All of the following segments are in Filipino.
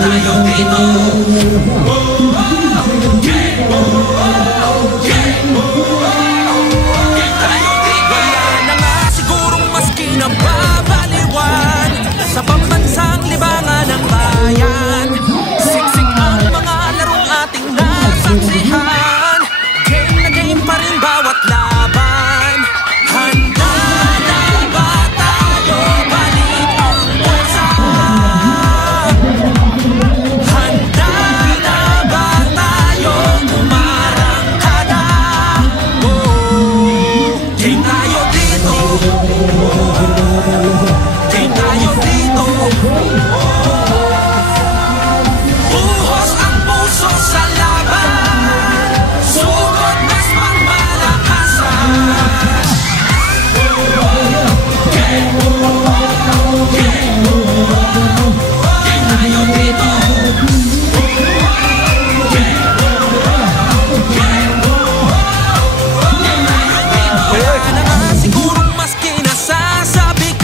tayo dito. Nababaliwan sa pambansang libangan ng bayan. Siksik ang mga larong ating nasaksihan. Game na game pa rin bawat laban. Handa na ba tayo? Balik ang puwersa. Handa na ba tayo? Umarangkada. Oh, game tayo dito. Game tayo dito. Buhos ang puso sa laban. Sugod mas pangmalakasan. Game tayo dito. Wala na nga sigurong mas kinasasabi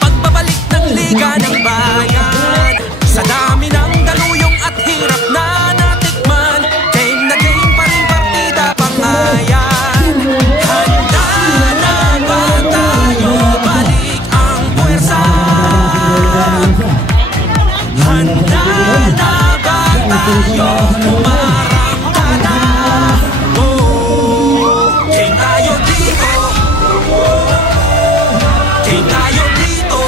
pagbabalik ng liga ng bayan. Sa dami ng daluyong at hirap na natikman, game na game pa rin partida pangayan. Handa na ba tayo? Balik ang puwersa. Handa na ba tayo? Umarangkada. Oh, game tayo dito. Game tayo dito.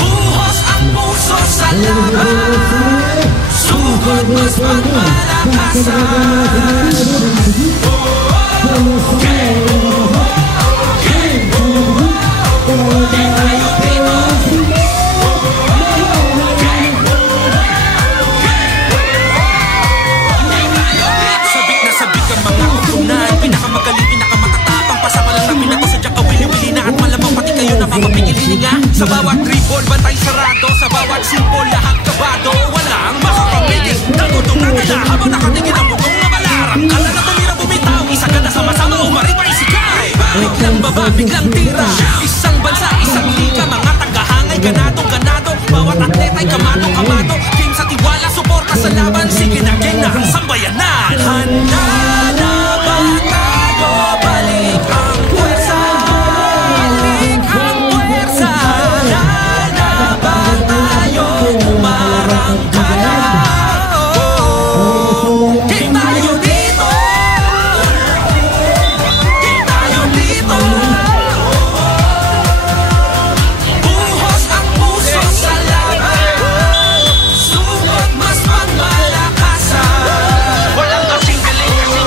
Buhos ang puso sa laban. Sugod mas pangmalakasan. Game tayo dito. Sabik na sabik ang mga kupunan. Pinakamagaling, pinakamatatapang. Pasakalan na pinato sa Jack Kawili-wili na. At malamang pati kayo napapapigil hininga. Sa bawat dribble, bantay sarado. Sa bawat simple, lahat kabado. Walang makakamilig. Nagutong na tala habang nakatingin ang butong na malarang. Kala na tumira bumitaw. Isa ka na sama-sama, umariba isikay. Biglang baba, biglang tira. Isang bansa, isang liga. Mga tagahangay, ganado. Bawat atleta'y kamado. Game sa tiwala, suporta sa laban. Sige na, game na ang sambayanan. Handa na ba tayo? Balik ang puwersa. Balik ang puwersa. Handa na ba tayo? Umarangkada. Oh, game tayo dito. Game tayo dito. Buhos ang puso sa laban. Sugod mas pangmalakasan. Walang kasing galing kasi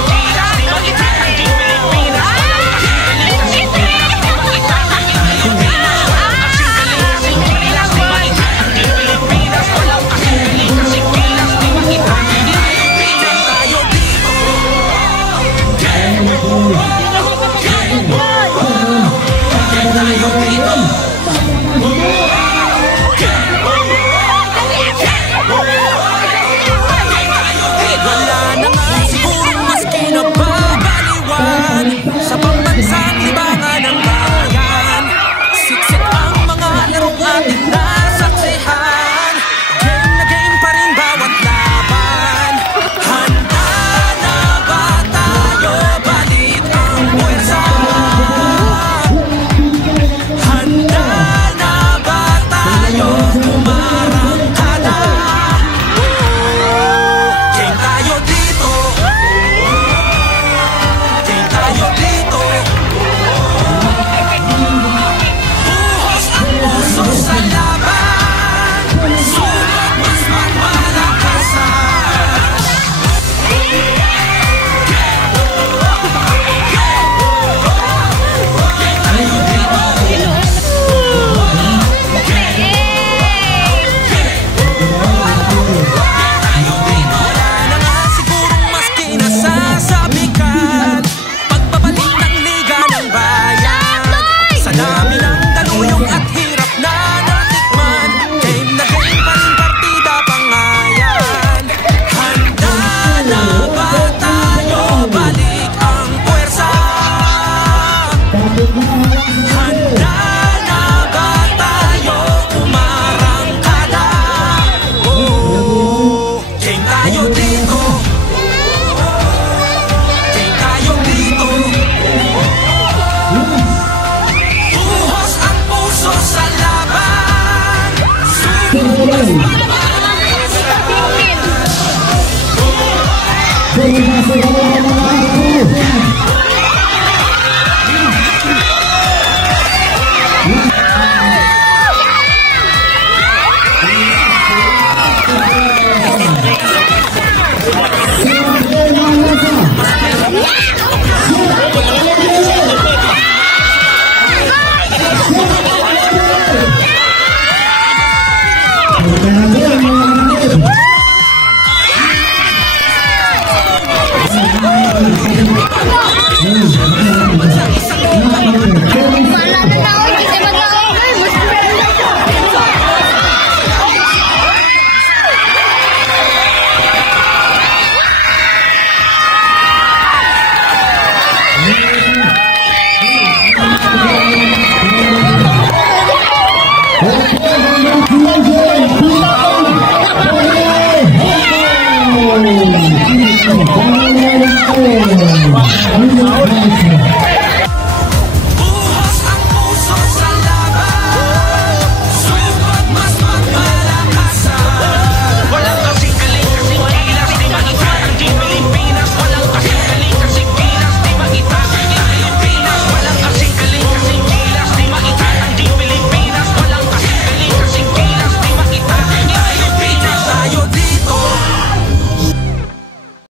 Terima kasih.